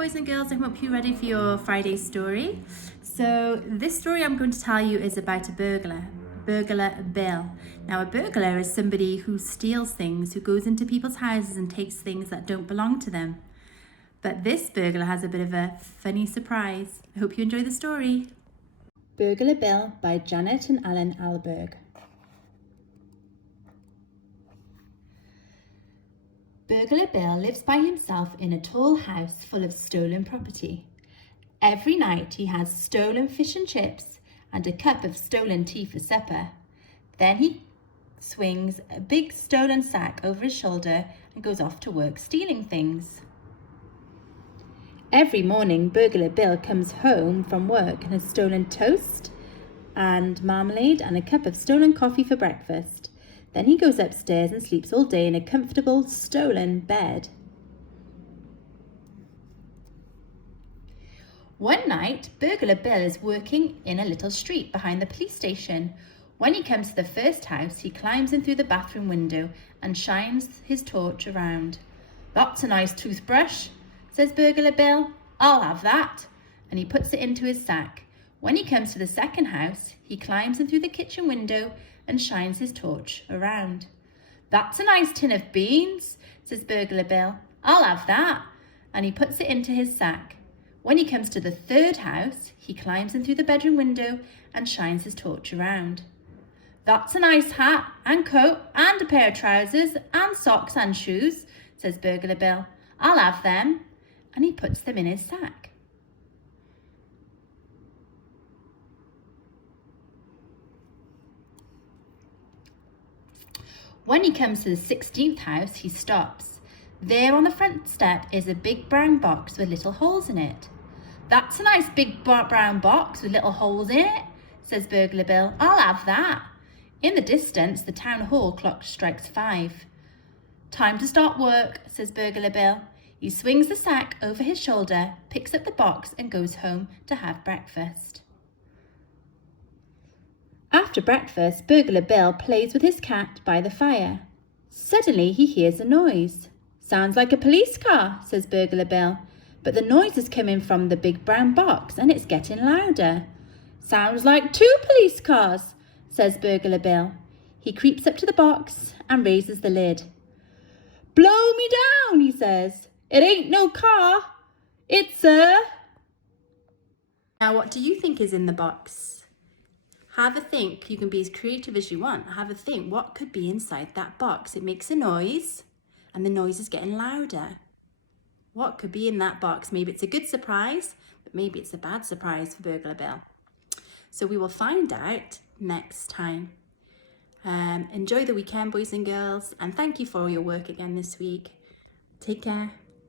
Boys and girls, I hope you're ready for your Friday story. So this story I'm going to tell you is about a Burglar Bill. Now a burglar is somebody who steals things, who goes into people's houses and takes things that don't belong to them. But this burglar has a bit of a funny surprise. I hope you enjoy the story. Burglar Bill by Janet and Alan Alberg. Burglar Bill lives by himself in a tall house full of stolen property. Every night he has stolen fish and chips and a cup of stolen tea for supper. Then he swings a big stolen sack over his shoulder and goes off to work stealing things. Every morning, Burglar Bill comes home from work and has stolen toast and marmalade and a cup of stolen coffee for breakfast. Then he goes upstairs and sleeps all day in a comfortable, stolen bed. One night, Burglar Bill is working in a little street behind the police station. When he comes to the first house, he climbs in through the bathroom window and shines his torch around. "That's a nice toothbrush," says Burglar Bill. "I'll have that." And he puts it into his sack. When he comes to the second house, he climbs in through the kitchen window and shines his torch around. "That's a nice tin of beans," says Burglar Bill. "I'll have that." And he puts it into his sack. When he comes to the third house, he climbs in through the bedroom window and shines his torch around. "That's a nice hat and coat and a pair of trousers and socks and shoes," says Burglar Bill. "I'll have them." And he puts them in his sack. When he comes to the 16th house, he stops. There on the front step is a big brown box with little holes in it. "That's a nice big brown box with little holes in it," says Burglar Bill. "I'll have that." In the distance, the town hall clock strikes 5. "Time to start work," says Burglar Bill. He swings the sack over his shoulder, picks up the box and goes home to have breakfast. After breakfast, Burglar Bill plays with his cat by the fire. Suddenly he hears a noise. "Sounds like a police car," says Burglar Bill. But the noise is coming from the big brown box and it's getting louder. "Sounds like 2 police cars," says Burglar Bill. He creeps up to the box and raises the lid. "Blow me down," he says. "It ain't no car. It's a..." Now what do you think is in the box? Have a think. You can be as creative as you want. Have a think. What could be inside that box? It makes a noise and the noise is getting louder. What could be in that box? Maybe it's a good surprise, but maybe it's a bad surprise for Burglar Bill. So we will find out next time. Enjoy the weekend, boys and girls, and thank you for all your work again this week. Take care.